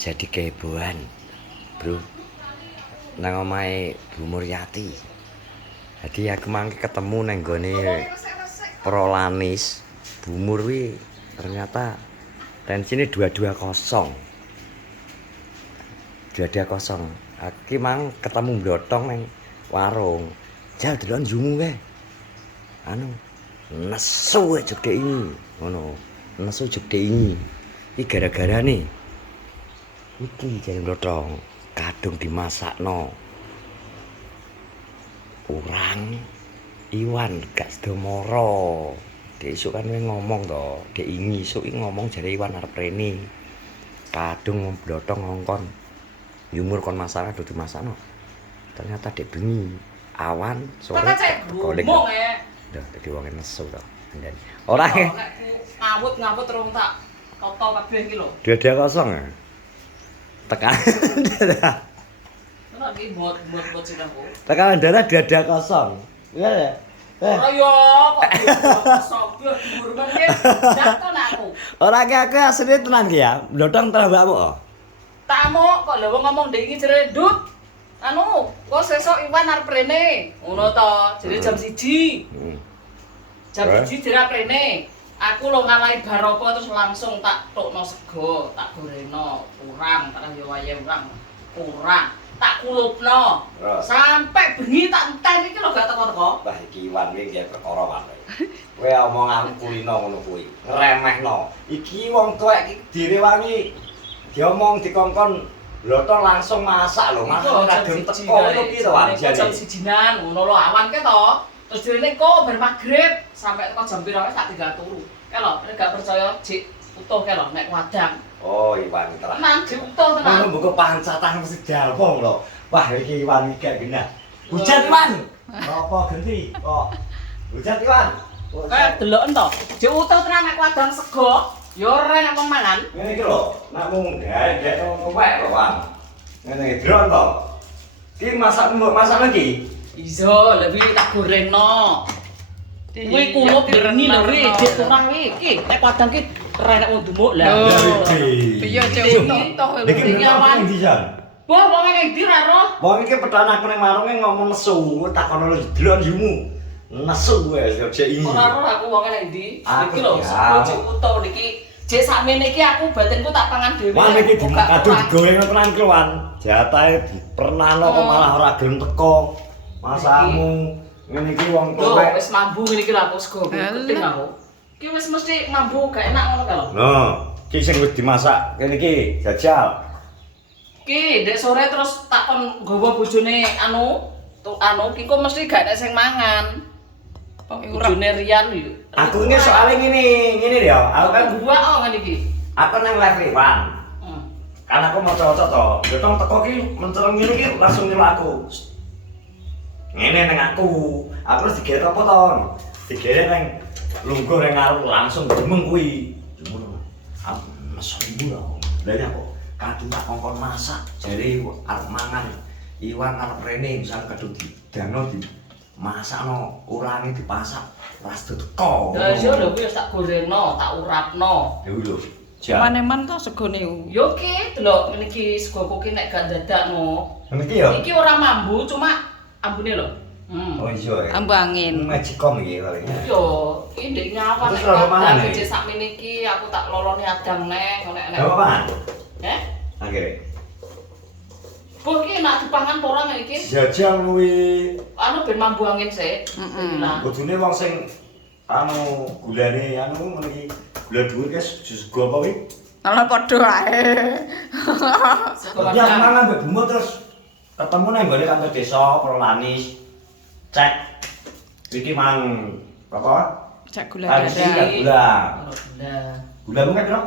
jadi kehebohan, bro. Nang omahe Bu Muryati. Jadi aku mangke ketemu nang gone Prolanis. Bu Mur wi ternyata tensinya 220. 220. Aki mang ketemu blotong nang warung. Jal delon jumu wae. Anu nesu jegde ini ngono. Nesu jegde ini. Iki gara-gara nih. Iki jare blotong kadung dimasakno. Urang Iwan gak sedomoro. Dek isuk kan ngomong to, dek ingi isuk ngomong jare Iwan arep rene. Kadung blotong ngongkon. Yumur kon masalah do dimasakno. Ternyata dek bengi awan sore golek. Dah dadi wong nesu to. Ora ngawut terus tak toto kabeh iki lho. Dada kosong ya. Tekan. Ora iki buat sidangku. Tekanan darah dada kosong. Iya ya. Ora yo kok kosong dhuwur mengke dakon aku. Ora ki aku asline tenan ki ya. Blotong terus mbakmu. Tamu kok lho wong ngomong ndek iki jere ndut. Anu, kok sesuk Iwan arep rene. Ngono to, jere jam 1. Jam 1 jere arep rene. Aku lo ngalahi baropo terus langsung tak tukno sego, tak goreno, kurang, tak yo wae urang. Kurang. Tak kulupno. Sampai bengi tak enten iki lho gak teko-teko. Wah iki Iwan iki nggih perkara wae. Kowe omongan kulino ngono kuwi, ngremehno. Iki wong tuwek iki direwangi. Diomong dikongkon blotong langsung masak lho, masak kadung teko ngono piye to Wan? Jam 1-an ngono lho awan ke to. Terus direne kok bar magrib sampai teko jam pira wis tak tinggal turu. Ke lho, nek gak percaya jik utuh ke lho nek wadang. Oh, Iwan tenan. Tenan jik utuh tenan. Ngono mbok pancatan mesti dalpong lho. Wah, iki Iwan iki gak genah. Hujan Iwan. Apa genti kok? Hujan Iwan. Kayak deloken to. Jik utuh tenan nek wadang sego. Yo ora nek wong mangan. Ngene iki lho, nek mung ndek tuwek lho, Wan. Ngene iki dron to. Iki masak lagi. Iso, lebih tak goreno. Kuwi kulup direni lho ri, dik tunang wi iki. Nek wadang ki renek wong dumuk lah. Piye cewek toh Iki awan ndi jan? Wah, wong nek ndi ra roh. Wong iki petan aku ning warunge ngomong nesu, takono lho delon yumu. Nesu wae jek iki. Ora roh aku wong nek ndi. Aku Iki lho, ya. sego utuh niki. Jek sakmene iki aku batinku tak pangan dhewe. Wan iki kadung digoreng tenan ki Wan. Jatahe dipernahno kok malah ora gelem teko. Masamu ngene iki wong Lho, tuwek. wis mambu ngene iki lho aku sego keting aku. Iki wis mesti mambu gak enak ngono ka lho. Noh, iki sing wis dimasak kene iki jajal. Ki ndek sore terus takon nggawa bojone anu ki kok mesti gak enak sing mangan. Bojone Rian yo. Aku ini soalnya ngene ya. Aku kan gua ngene iki. aku nang live Iwan. Kan aku mau cocok to. Blotong teko ki mencereng ngene ki langsung nyeluk aku. Ngene nang aku. Aku wis digeret apa to? Digeret nang lungguh nang ngarep langsung demeng kuwi. Demeng. Aku mesem ibu lho. Lah ya kok kadung tak kongkon masak jare arep mangan. Iwan arep rene misal kadung didano di masakno urange dipasak ras teko. Lah iso lho kuwi wis tak goreno, tak urapno. Yo lho. Maneman to segone ku. Yo ki delok ngene iki segoku ki nek gak dadakno. Ngene iki ya. Iki ora mambu cuma ambune lho. Oh iya ya. Ambu angin. Magicom iki palingnya. Yo, iki ndek nyawa nek Terus loro mangan wadang iki? jek sakmene iki aku tak lolone adang nek nek. Apa apaan? Heh? Akhirnya. Kok iki enak dipangan apa ora ngene iki? Jajal kuwi Anu ben mambu angin sik. Nah, kudune wong sing anu gulane anu ngene iki. Gula dhuwur guys, jus go apa kuwi? Ala padha ae. sego Ya wadang. mangan mbek bumut terus ketemu nang gone kantor desa Prolanis. Cek. Iki mang apa? Cak gula Tadi dada. gula. Lah, Gula mung piro?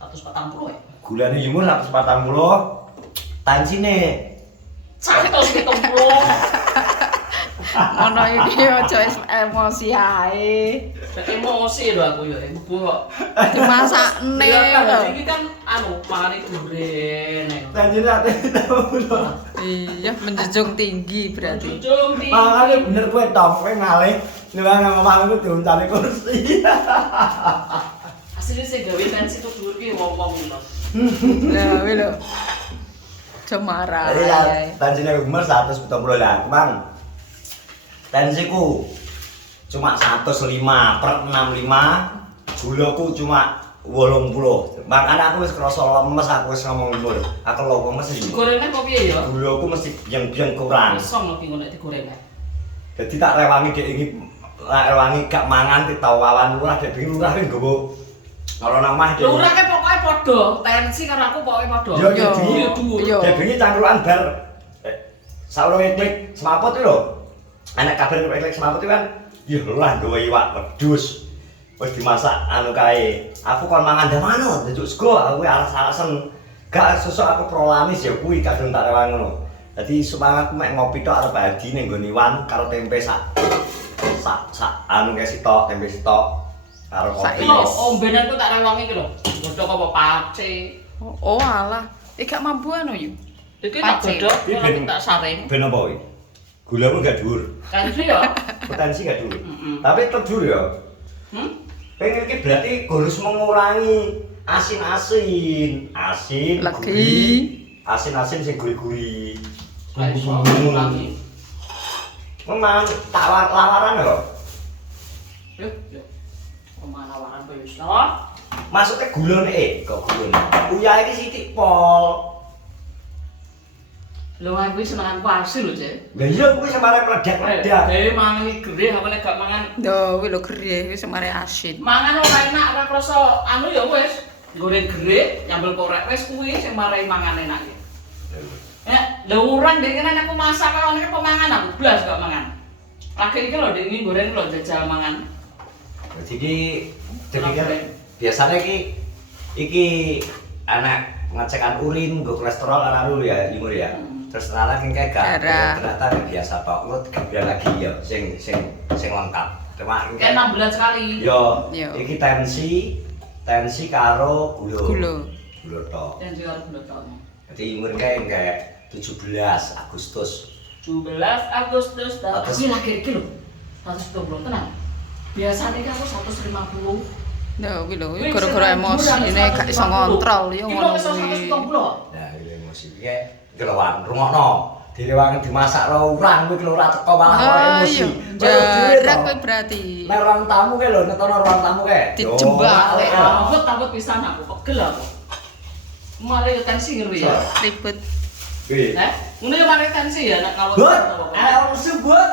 140 ya. Gulane yumur 140. Tansine 170. Ngono iki aja emosi ae. Emosi lho aku ya, ibu kok. Dimasakne. Iki kan anu mangane duren. tansine ate tahu. Iya, menjunjung tinggi berarti. Jujung di. Makanya bener gue tom, gue ngalih nang ngomong itu diuncane kursi. Asline sing gawe tensi tuh dhuwur ki wong-wong lho. Lah wis lho. Cemara. Jadi ya, tensinya gemer 170 lah, Bang. Tensiku cuma 105/65, gulaku cuma 80. Makanya aku wis krasa lemes, aku wis ngomong lho. Aku lho lemes iki. Gorengnya kok piye ya? Gulaku mesti biang-biang kurang. Song lho ki ngono digoreng. Jadi tak rewangi dek iki rewangi gak mangan ditawawan lurah dek bingung lurah ki nggowo karo nang omah dek. Lurah ke pokoke padha, tensi karo aku pokoke padha. Yo yo Yo, dhuwur. yo. Dek bingi cangkruan bar. Saurunge klik semaput iki lho. Anak kabar klik semaput iki kan ya lurah gawe iwak wedhus. Wis dimasak anu kae. Aku kon mangan dah mano, njuk sego aku alas-alasen. Gak sesuk aku prolanis ya kuwi kadung tak rewangi ngono. Dadi semangatku mek ngopi tok arep badi ning nggone Iwan karo tempe sak anu kae sitok, tempe sitok karo kopi. Lho, ombenan ku tak rewangi ki lho. Godhog apa pace. Oh alah, gak mampu anu yo. Iki tak Pace. godhog, Iki ora tak saring. Ben apa iki? Gulamu gak dhuwur. Tensi ya. Potensi gak dhuwur. Heeh. Tapi tetep dhuwur ya. Pengen iki berarti harus mengurangi asin-asin, Legi. gurih. Asin-asin sing gurih-gurih. Kayak iso ngurangi. Memang lawaran lho. Yo, yo. Pemanawaran kowe iso. Maksudnya gulone kok gulone. Uyah iki sithik pol. Lho aku senenganku asin lho, Cek. Lah iya kuwi sembarang meledak-meledak. Dhewe mangan iki gerih apa nek gak mangan. Yo wis lho gerih wis mari asin. Mangan ora enak ora krasa anu ya wis. Goreng gerih, nyambel korek wis kuwi sing marai mangan enak iki. Ya, lho urang dek kene aku masak kok nek pemangan aku blas gak mangan. Lagi iki lho dek ini goreng lho jajal mangan. Jadi iki biasanya iki anak ngecekan urin, go kolesterol ana dulu ya, Imur ya. Terus ternyata kayak gak ternyata biasa tok. Lu digambar lagi ya sing lengkap. Cuma Kayak 6 bulan sekali. yo, Yo. iki tensi karo gula. Gula tok. Dan juga gula tok. Jadi Imur kayak 17 Agustus. 17 Agustus tapi lagi iki lho. 120 tenang. Biasanya kan aku 150. Yo wis lho gara-gara emosi ini gak iso ngontrol yo ngono kuwi. Nah, iki emosi iki gelawan rungokno. Direwangi dimasak ro urang kuwi lho ora teko malah ora emosi. Jarak kuwi berarti. Nek ruang tamu kae lho, netono ruang tamu kae. Dijembak. Takut pisan aku kok gelap. Mari tensi ngeri ya. Ribet. Kuwi. Ngene yo mari tensi ya nek kalau. But, ana wong sebut.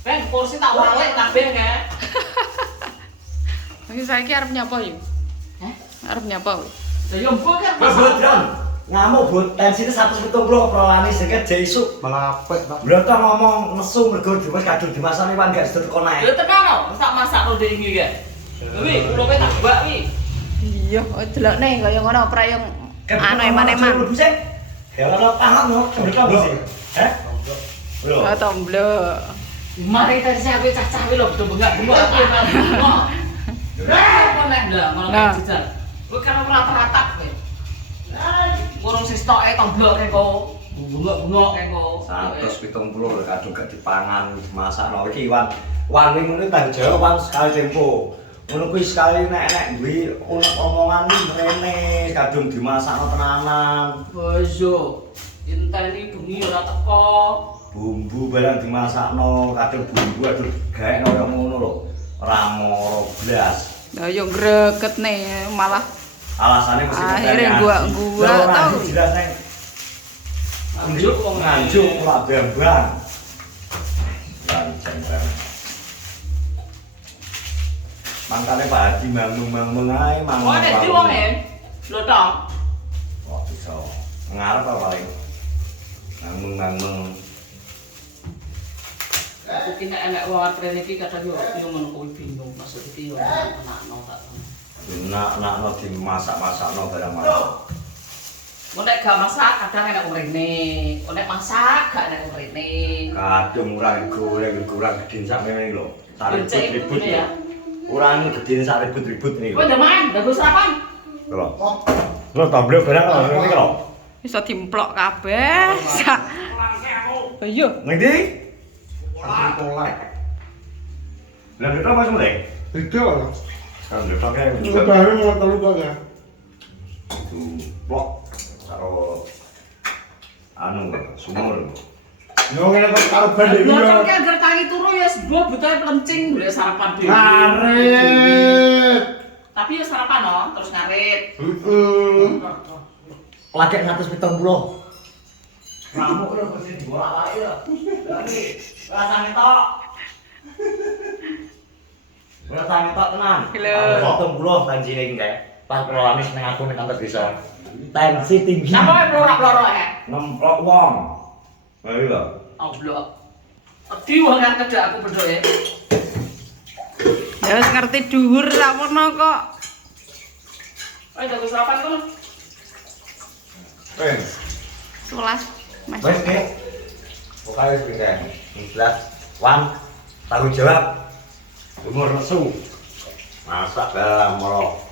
Ben kursi tak walik kabeh kae. Iki saiki arep nyapa yo? Hah? Arep nyapa? Lah yo mbok kan Bebodran. Ngamuk bot, tensine 170 prolani seket jesuk. Malah apik, Pak. Blonto ngomong nesu mergo diwis kadung dimasani wan gak sedut teko naik. Lho tenan lho, tak masak lho dek iki kae. Wi, kulope tak bak wi. Iya, delokne kaya ngono prayong anu eman-eman. Helana paham no, cendek sih. Heh? Lho. Oh, tomblok. Mari tensi aku cah-cah wi lho betul bengak-bengok aku mari. Apa nek ndak ngono Nah. jajal. Kowe kan rata-rata kowe. Kurang sistoke tomblok kae kok. Bengok-bengok kae kok. 170 kadung gak dipangan dimasakno iki Wan. Wan ning ngene tanggung jawab Wan sekali tempo. Ngono kuwi sekali nek duwe omongan mrene kadung dimasakno tenanan. Bojo. Inteni bengi ora teko. Bumbu barang dimasakno kadung bumbu aduh gaekno kaya ngono lho. Ora moro blas. Lah yo greget nih malah Alasane mesti akhirnya gua tau. Jelas neng. Nganjuk wong Nganjuk ora bambang. Lancen kan. Mangkane Pak Haji manggung-manggung ae manggung. Oh nek di wong e. Lho to. Wah bisa. Ngarep apa paling. Manggung-manggung. Aku ki nek enek wong arep iki kadang yo ngono kuwi bingung maksud iki yo anakno tak. Nak dimasak-masakno barang masak. Nek gak masak kadang enek umrene. Nek masak gak enek umrene. Kadung urang goreng gedhin sak mene lho. Becek Ribut-ribut ini ya. Urang gedhin sak ribut-ribut nih. Kowe ndeman, bagus sarapan. Lho. Lho tamblek barang lho ngene lho. Iso dimplok kabeh. Sak. Iya. Ning ndi? Pola. Lah nek mas mulai. Itu lah. Kan nek pakai Itu baru mau telu kok ya. Blok karo anu sumur. Yo ngene kok karo bandhe iki yo. Blok agar tangi turu ya sebuah butuh pelencing boleh sarapan dhewe. Ngarit. Tapi ya sarapan no, terus ngarit. Heeh. Lagi 170. Ngamuk lho mesti dibolak-balik ya. Lagi rasane tok. Rasane tok tenan. Halo. 70 tensinya iki kae. Pas prolamis ning aku ning kantor desa. Tensi tinggi. Sampai peloro-peloro ya. Nemplok wong. Ayo lho. Oh blok. Edi wong ngarep aku bedok ya. Ya wis ngerti dhuwur rapono kok. Ayo jago sarapan kono. Pen. 11 Mas. Wes ke. Pokoke wis pindah. Jelas wan tanggung jawab. Umur nesu. Masak dalam moro.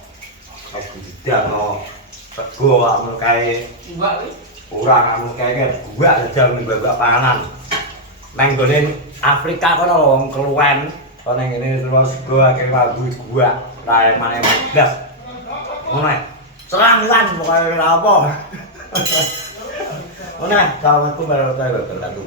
Aku didano. Sego awakmu kae. Enggak wis. Ora kamu kae kan gua jajal ning babak panganan. Nang gone Afrika kono lho wong keluwen. Kok nang ngene terus gua akeh lagu gua. Lah emane blas. Ngono ae. Serang lan pokoke ora apa. Ngono ae, assalamualaikum warahmatullahi wabarakatuh.